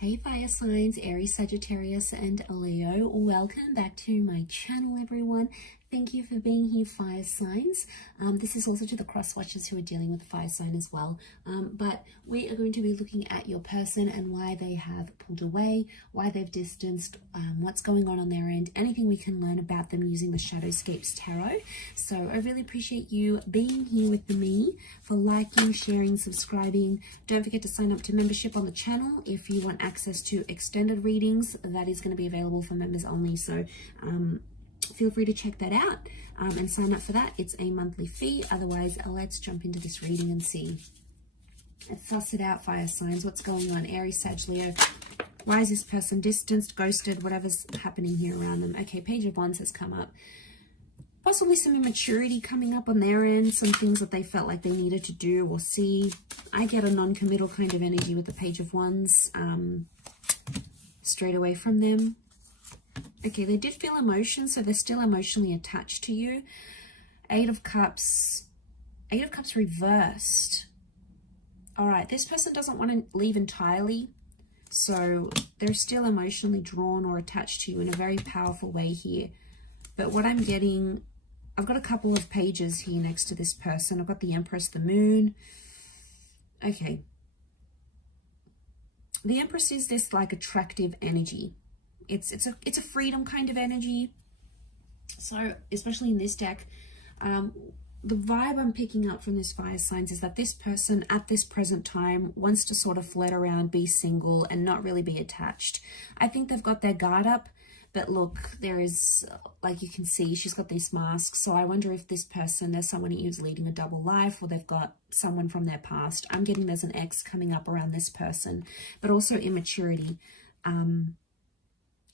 Hey fire signs, Aries, Sagittarius and Leo. Welcome back to my channel, everyone. Thank you for being here, fire signs. This is also to the cross watchers who are dealing with the fire sign as well. But we are going to be looking at your person and why they have pulled away, why they've distanced, what's going on their end, anything we can learn about them using the Shadowscapes Tarot. So I really appreciate you being here with me, for liking, sharing, subscribing. Don't forget to sign up to membership on the channel if you want access to extended readings. That is going to be available for members only. So feel free to check that out and sign up for that. It's a monthly fee. Otherwise, let's jump into this reading and see. Let's suss it out, fire signs. What's going on? Aries, Sag, Leo. Why is this person distanced, ghosted, whatever's happening here around them? Okay, Page of Wands has come up. Possibly some immaturity coming up on their end, some things that they felt like they needed to do or see. I get a non-committal kind of energy with the Page of Wands straight away from them. Okay, they did feel emotion, so they're still emotionally attached to you. Eight of Cups reversed. All right, this person doesn't want to leave entirely, so they're still emotionally drawn or attached to you in a very powerful way here. But what I'm getting, I've got a couple of pages here next to this person. I've got the Empress, the Moon. Okay. The Empress is this like attractive energy. It's a freedom kind of energy. So especially in this deck, the vibe I'm picking up from this fire signs is that this person at this present time wants to sort of flirt around, be single and not really be attached. I think they've got their guard up, but look, there is, like you can see, she's got these masks. So I wonder if this person, there's someone who's leading a double life, or they've got someone from their past. I'm getting there's an ex coming up around this person, but also immaturity.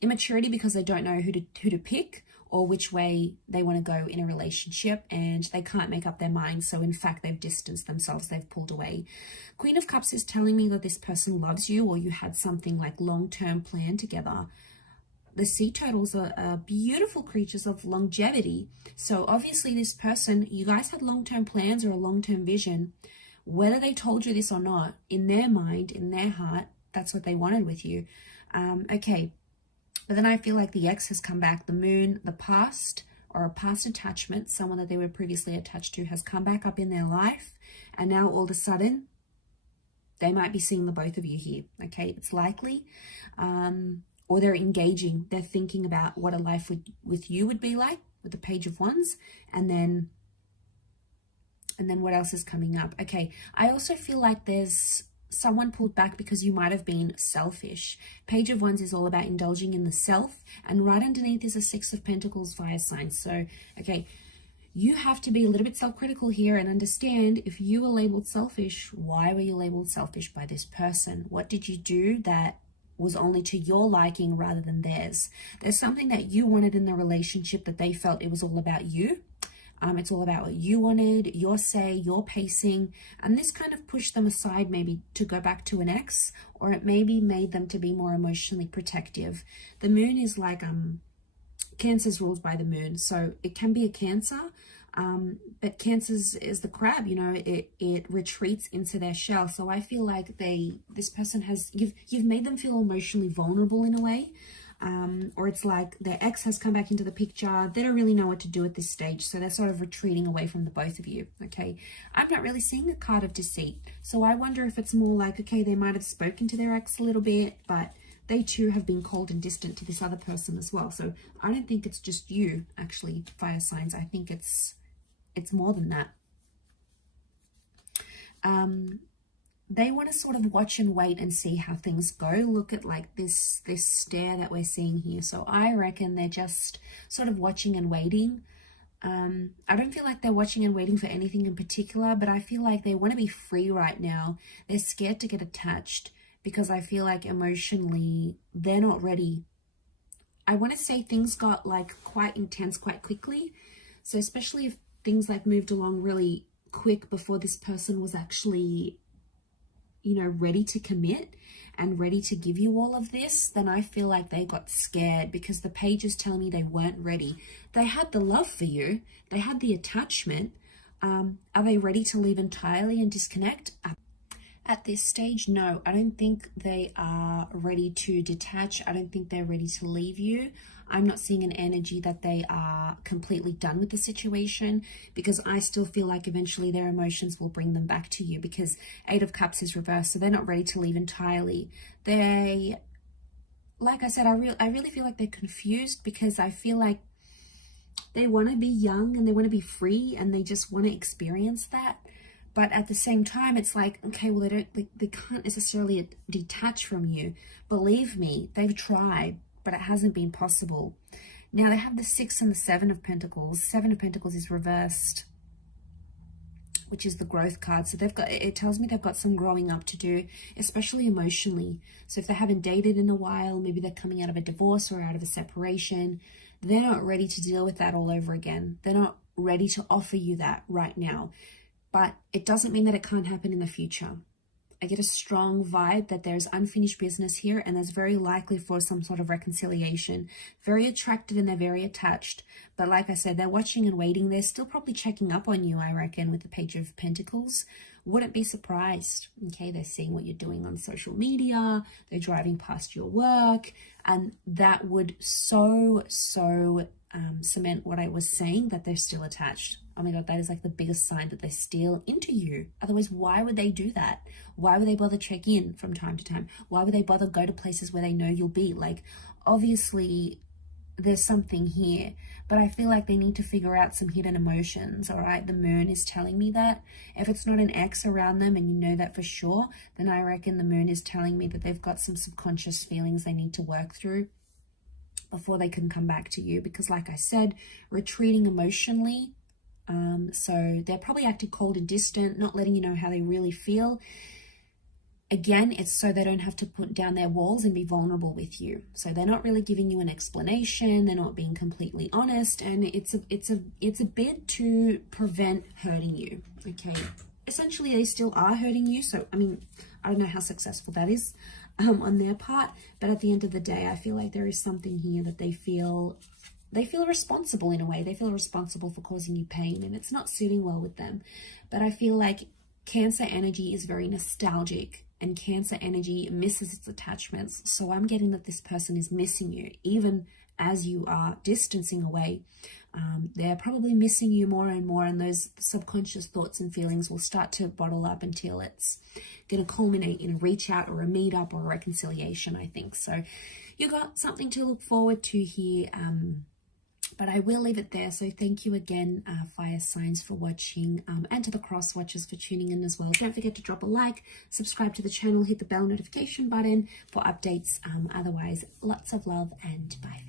Immaturity because they don't know who to pick or which way they want to go in a relationship, and they can't make up their mind. So in fact, they've distanced themselves, they've pulled away. Queen of Cups is telling me that this person loves you, or you had something like long-term plan together. The sea turtles are beautiful creatures of longevity. So obviously this person, you guys had long-term plans or a long-term vision. Whether they told you this or not, in their mind, in their heart, that's what they wanted with you. Okay. But then I feel like the ex has come back. The Moon, the past, or a past attachment, someone that they were previously attached to, has come back up in their life. And now all of a sudden, they might be seeing the both of you here. Okay, it's likely. Or they're engaging. They're thinking about what a life with you would be like, with the Page of Wands. And then what else is coming up? Okay, I also feel like there's someone pulled back because you might have been selfish. Page of Wands is all about indulging in the self, and right underneath is a Six of Pentacles fire sign. So, okay, you have to be a little bit self-critical here and understand, if you were labeled selfish, why were you labeled selfish by this person? What did you do that was only to your liking rather than theirs? There's something that you wanted in the relationship that they felt it was all about you. It's all about what you wanted, your say, your pacing, and this kind of pushed them aside, maybe to go back to an ex, or it maybe made them to be more emotionally protective. The Moon is like, Cancer's ruled by the Moon, so it can be a Cancer, but Cancer's is the crab, you know, it retreats into their shell. So I feel like this person has, you've made them feel emotionally vulnerable in a way. Or it's like their ex has come back into the picture. They don't really know what to do at this stage, so they're sort of retreating away from the both of you. Okay, I'm not really seeing a card of deceit, so I wonder if it's more like, okay, they might have spoken to their ex a little bit, but they too have been cold and distant to this other person as well. So I don't think it's just you, actually, fire signs. I think it's more than that. They want to sort of watch and wait and see how things go. Look at like this stare that we're seeing here. So I reckon they're just sort of watching and waiting. I don't feel like they're watching and waiting for anything in particular, but I feel like they want to be free right now. They're scared to get attached because I feel like emotionally they're not ready. I want to say things got like quite intense quite quickly. So especially if things like moved along really quick before this person was actually, you know, ready to commit and ready to give you all of this, then I feel like they got scared because the pages tell me they weren't ready. They had the love for you. They had the attachment. Are they ready to leave entirely and disconnect? At this stage, no, I don't think they are ready to detach. I don't think they're ready to leave you. I'm not seeing an energy that they are completely done with the situation, because I still feel like eventually their emotions will bring them back to you, because Eight of Cups is reversed, so they're not ready to leave entirely. They, like I said, I really feel like they're confused, because I feel like they want to be young and they want to be free and they just want to experience that. But at the same time, it's like, okay, well, they can't necessarily detach from you. Believe me, they've tried, but it hasn't been possible. Now they have the 6 and the 7 of Pentacles. 7 of Pentacles is reversed, which is the growth card. So it tells me they've got some growing up to do, especially emotionally. So if they haven't dated in a while, maybe they're coming out of a divorce or out of a separation, they're not ready to deal with that all over again. They're not ready to offer you that right now. But it doesn't mean that it can't happen in the future. I get a strong vibe that there's unfinished business here, and there's very likely for some sort of reconciliation. Very attracted and they're very attached. But like I said, they're watching and waiting. They're still probably checking up on you, I reckon, with the Page of Pentacles. Wouldn't be surprised. Okay, they're seeing what you're doing on social media. They're driving past your work. And that would so cement what I was saying, that they're still attached. Oh my God, that is like the biggest sign that they're still into you. Otherwise, why would they do that? Why would they bother check in from time to time? Why would they bother go to places where they know you'll be? Like, obviously, there's something here, but I feel like they need to figure out some hidden emotions, all right? The moon is telling me that. If it's not an ex around them and you know that for sure, then I reckon the moon is telling me that they've got some subconscious feelings they need to work through before they can come back to you. Because like I said, retreating emotionally, so they're probably acting cold and distant, not letting you know how they really feel. Again, it's so they don't have to put down their walls and be vulnerable with you. So they're not really giving you an explanation. They're not being completely honest, and it's a bit to prevent hurting you. Okay, essentially they still are hurting you. So I mean, I don't know how successful that is on their part, but at the end of the day, I feel like there is something here that they feel responsible in a way. They feel responsible for causing you pain, and it's not sitting well with them. But I feel like Cancer energy is very nostalgic, and Cancer energy misses its attachments. So I'm getting that this person is missing you, even as you are distancing away. They're probably missing you more and more, and those subconscious thoughts and feelings will start to bottle up until it's going to culminate in a reach out or a meet up or a reconciliation, I think. So you got something to look forward to here. But I will leave it there. So thank you again, fire signs, for watching, and to the cross watchers for tuning in as well. Don't forget to drop a like, subscribe to the channel, hit the bell notification button for updates. Otherwise, lots of love and bye.